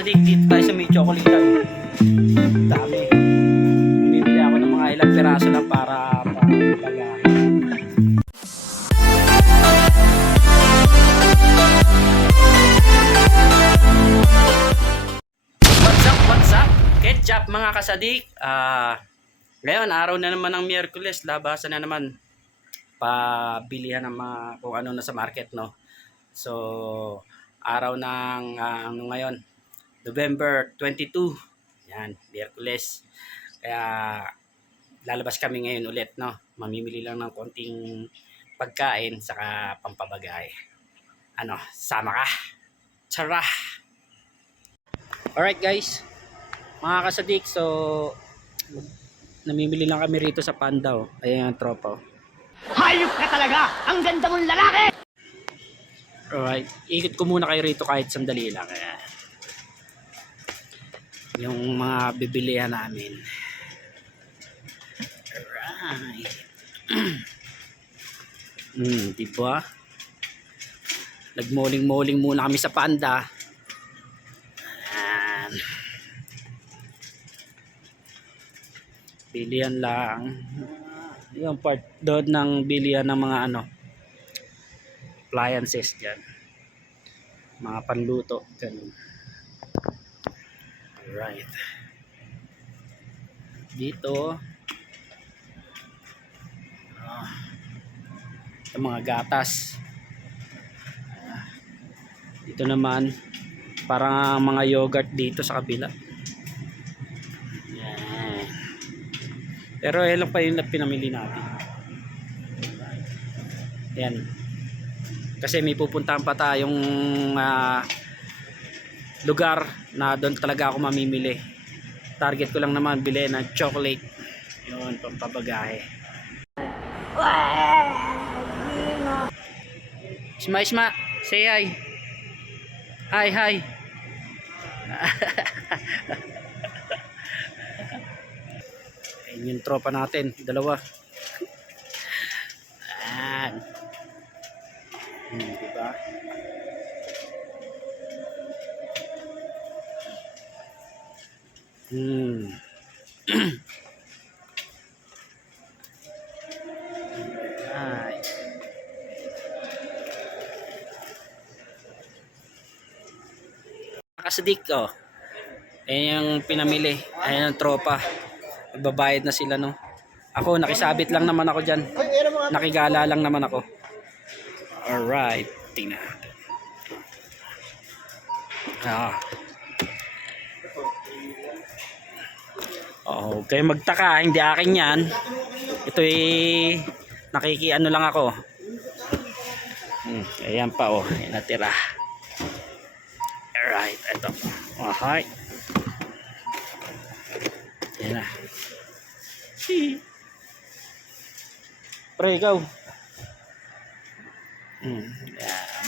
kasadik, dito tayo sa may chocolate. Dami. Bibili ako ng mga ilang piraso lang para pagpagahin. What's up? Ketchup mga kasadik. Ngayon, araw na naman ng Miyerkules. Labasan na naman. Pabilihan ng mga kung ano na sa market, no? So, araw ng ano ngayon, November 22. Yan, Miyerkules. Kaya lalabas kami ngayon ulit, no? Mamimili lang ng konting pagkain saka pampabagay. Ano, sama ka? Tara! Alright guys, mga kasadik, so namimili lang kami rito sa Panda. Ayan ang tropa. Hayop ka talaga! Ang ganda mong lalaki! Alright, ikot ko muna kayo rito kahit sandali lang. Kaya yung mga bibilihan namin. Alright. Diba? Nagmoling-moling muna kami sa Panda. Ayan. Bilihan lang. Yung part doon ng bilihan ng mga ano appliances dyan, mga panluto ganun. Alright, dito yung mga gatas. Dito naman parang mga yogurt dito sa kabila. Yan. Pero yan lang pa yung pinamili natin. Yan. Kasi may pupuntahan pa tayong lugar na doon talaga ako mamimili. Target ko lang naman bili ng chocolate. Yun, pampabagahe. Isma, say hi. Hi. Ayun yung tropa natin, dalawa. Ayan. Diba? Ay. Kasadik, oh. Ayan yung pinamili. Ayan ang tropa. Nagbabayad na sila, no? Ako, nakisabit lang naman ako dyan. Nakigala lang naman ako. Alright, tingnan natin. Oh, kayo magtaka, hindi akin yan. Ito'y nakikiano lang ako. Ayan pa, oh, ayan natira. Alright, ito. Okay. Ayan na. Pre, ikaw.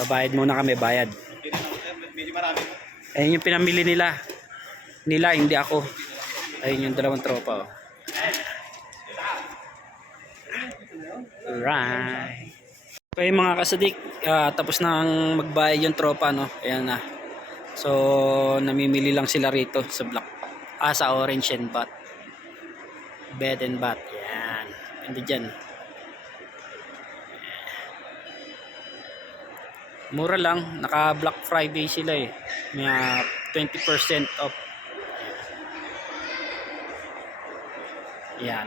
Babayad muna kami, bayad. Ayun yung pinamili nila, hindi ako. Ayun yung dalawang tropa, oh. Right. Okay mga kasadik, tapos nang magbayad yung tropa, no. Ayan na. So namimili lang sila rito sa black, sa orange and bat, bed and bat. Yan, hindi dyan. Mura lang, naka Black Friday sila eh. May 20% off. Yan.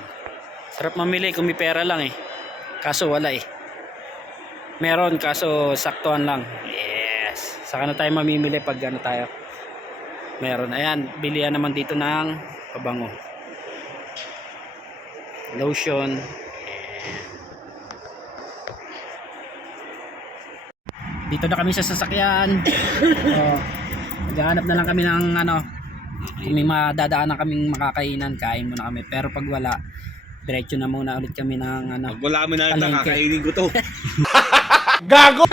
Sarap mamili kung may pera lang eh. Kaso wala eh. Meron kaso saktuan lang. Yes. Saka na tayo mamimili pag ano tayo. Meron. Ayan, bilihan naman dito ng pabango. Lotion. Dito na kami sa sasakyan. Maghahanap na lang kami ng ano, kung may madadaanan kaming makakainan, kain muna kami. Pero pag wala, diretso na muna ulit kami ng ano. Pag wala mo na lang, kakainin ko to. Gago!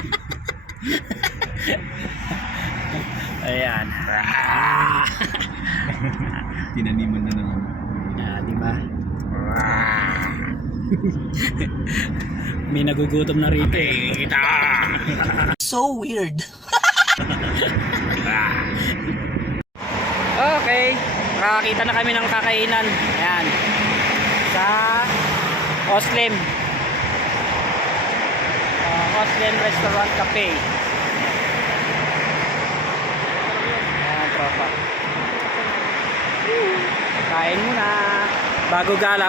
Ayan. Tinaniman na naman. Di ba? May nagugutom na rito eh. So weird. Okay, nakakita na kami ng kakainan. Ayan. Sa Oslim. Oslim Restaurant Cafe. Ayan, tropa. Kain muna. Bago gala,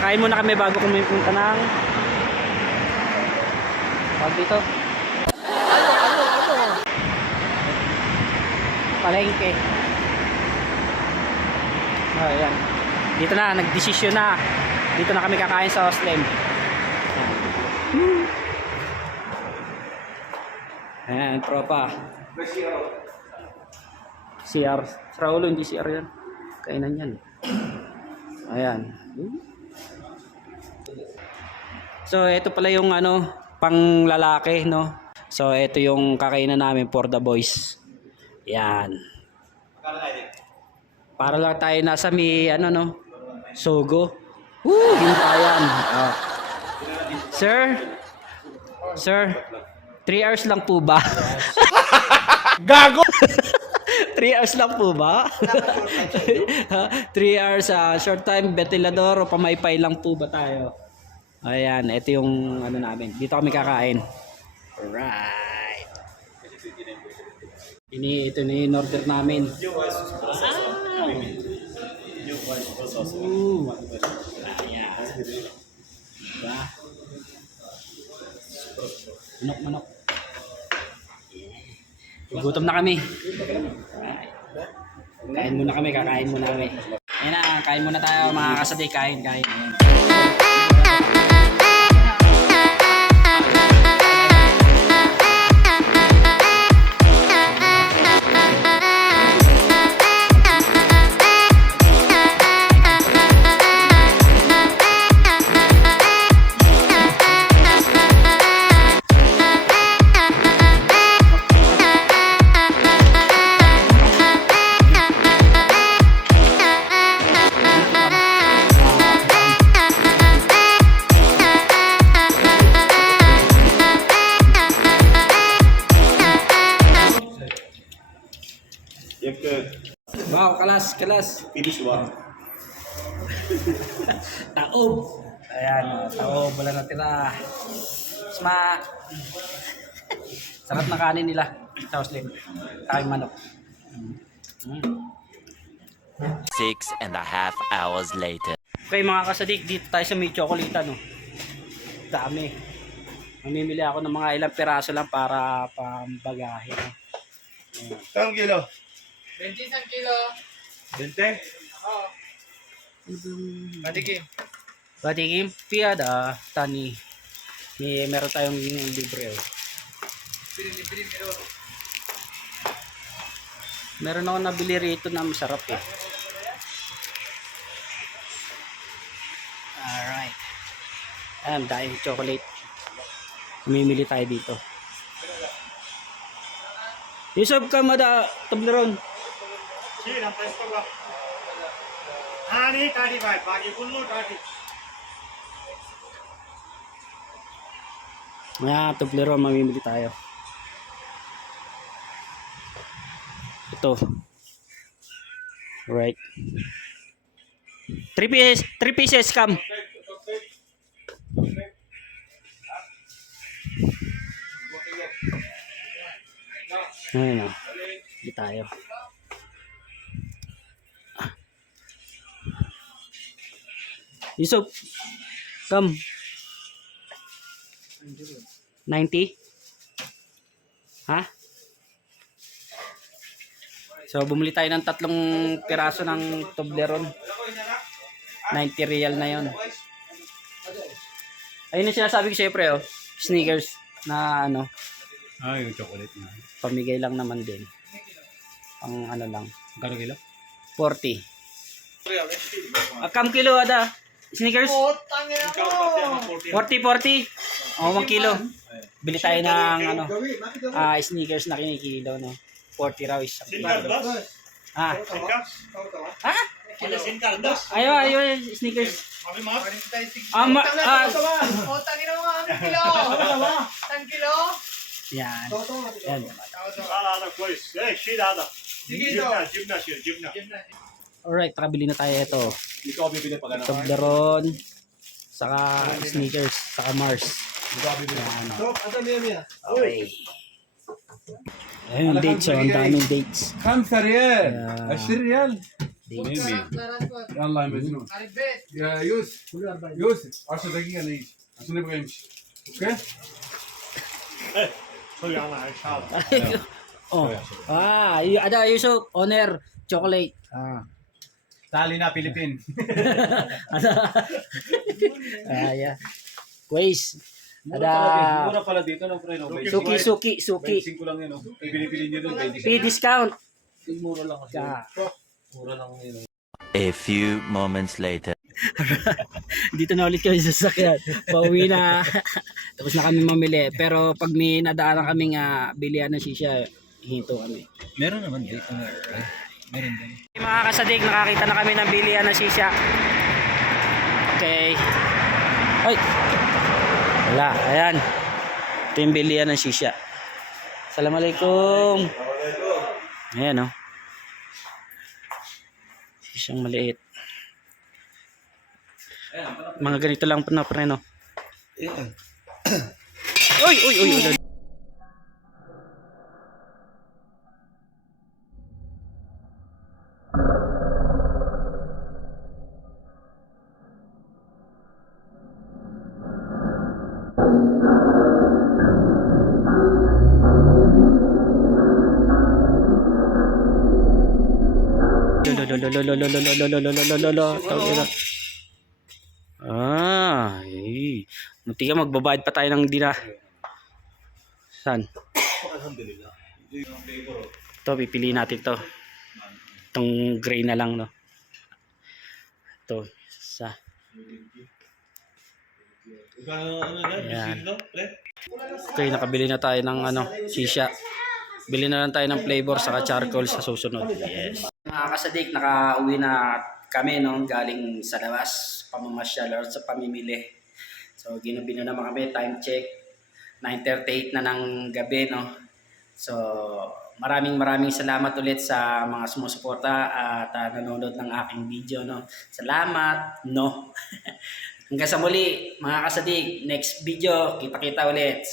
kain muna kami bago kami punta ng tawag dito. Palengke. Oh, ayan. Dito na, nagdesisyon na. Dito na kami kakain sa Oslim. Ayan, tropa. CR. Sa Raulo, hindi CR yan. Kainan yan. Ayan. So, ito pala yung ano, pang lalaki, no? So, ito yung kakainan namin for the boys. Yan. Para lang tayo nasa may, ano, no? Sogo. Woo! Hintayan. Oh. Sir, 3 hours lang po ba? Gago! 3 hours lang po ba? 3 hours, short time, ventilador o pamaypay lang po ba tayo? Ayan, ito yung ano namin. Dito kami kakain. Alright. Ito na yung order namin. Ooh. Ayan. Diba? Manok. Gutom na kami. Kain muna kami, kakain muna kami. Ayan na, kain muna tayo mga kasadik. Kain. Ayan. Wow, kalas. Finish one. Taob. Ayan, taob. Wala natira. Sma. Sarap na kanin nila. Sa Oslim. Kain manok. 6.5 hours later. Okay mga kasadik, dito tayo sa may chocolate, no? Dami. Mamimili ako ng mga ilang piraso lang para pambagahe. Kang kilo? 20 isang kilo. 20? Oo. Patikim. Patikim, piyada, tani. Meron tayong libre. Oh. Libre meron. Meron ako nabili rito na masarap eh. Alright. Ayan, dahil chocolate. Mamimili tayo dito. Yusuf ka mada Toblerone. Ayan, Toblerone, mamimili tayo. Ito. Right. 3 pieces come. Ayun o. Hindi tayo. Yusuf. Come. 90? Ha? So, bumili tayo ng 3 piraso ng Toblerone. 90 real na yon. Ayun yung sinasabi ko syempre, oh. Sneakers na ano. Yung chocolate na. Pamigay lang naman din. Ang ano lang. Kano kilo? 40. Akam kilo ada. Sneakers? 40. Oh, 1 kilo. Bili tayo ng ano, sneakers na kinikilo, no. 40 raw isang kilo. Ha? Ayo, sneakers. Yan. Yan. Sige ito. Jeep na. Alright, nakabili na tayo ito. Ikaw ang bibili pag ano. Toblerone, saka sneakers, saka Mars. Ikaw ang bibili. Ayan, So, ata Mia. okay. Ayun, dates, ang daming dates. 5 ريال Yeah. 20 ريال Dates. Laran ko. يلا يا مجنون Aribet. يا يوسف يوسف 10 دقيقة نيجي عشان نبغى نمشي اوكي؟ Oh. Yusuf, honor, chocolate. Tali na Philippine. Yeah. Quiz. Mura pala dito ng pre no. Suki. 25 lang yun. Ibili niyo doon 25. Free discount. Mura lang kasi. Yeah. Mura lang yun. A few moments later. Dito na ulit kami sa sasakyan. Pauwi na. Tapos na kami mamili. Pero pag may nadaanan kaming bilihan ng shisha, hinto kami. Meron naman dito. Meron din. Mga kasadig, nakakita na kami ng bilihan ng shisha. Okay. Ay! Wala. Ayan. Ito yung bilihan ng shisha. Assalamualaikum. Ayan, oh. Sishang maliit. Mga ganito lang na pre, no? Uy! Munti ka magbabayad pa tayo ng dina. Saan? Alhamdulillah. Ito, pipiliin natin to. Itong gray na lang, no? Ito, isa. Ayan. Okay, nakabili na tayo ng shisha. Bili na lang tayo ng flavor saka charcoal sa susunod. Yes. Mga kasadik, nakauwi na kami, no? Galing sa labas, pamamasyal or sa pamimili. So, ginabi na naman kami, time check. 9:38 na ng gabi, no? So, maraming salamat ulit sa mga sumusuporta at nanonood ng aking video, no? Salamat, no? Hanggang sa muli, mga kasadik, next video, kita-kita ulit.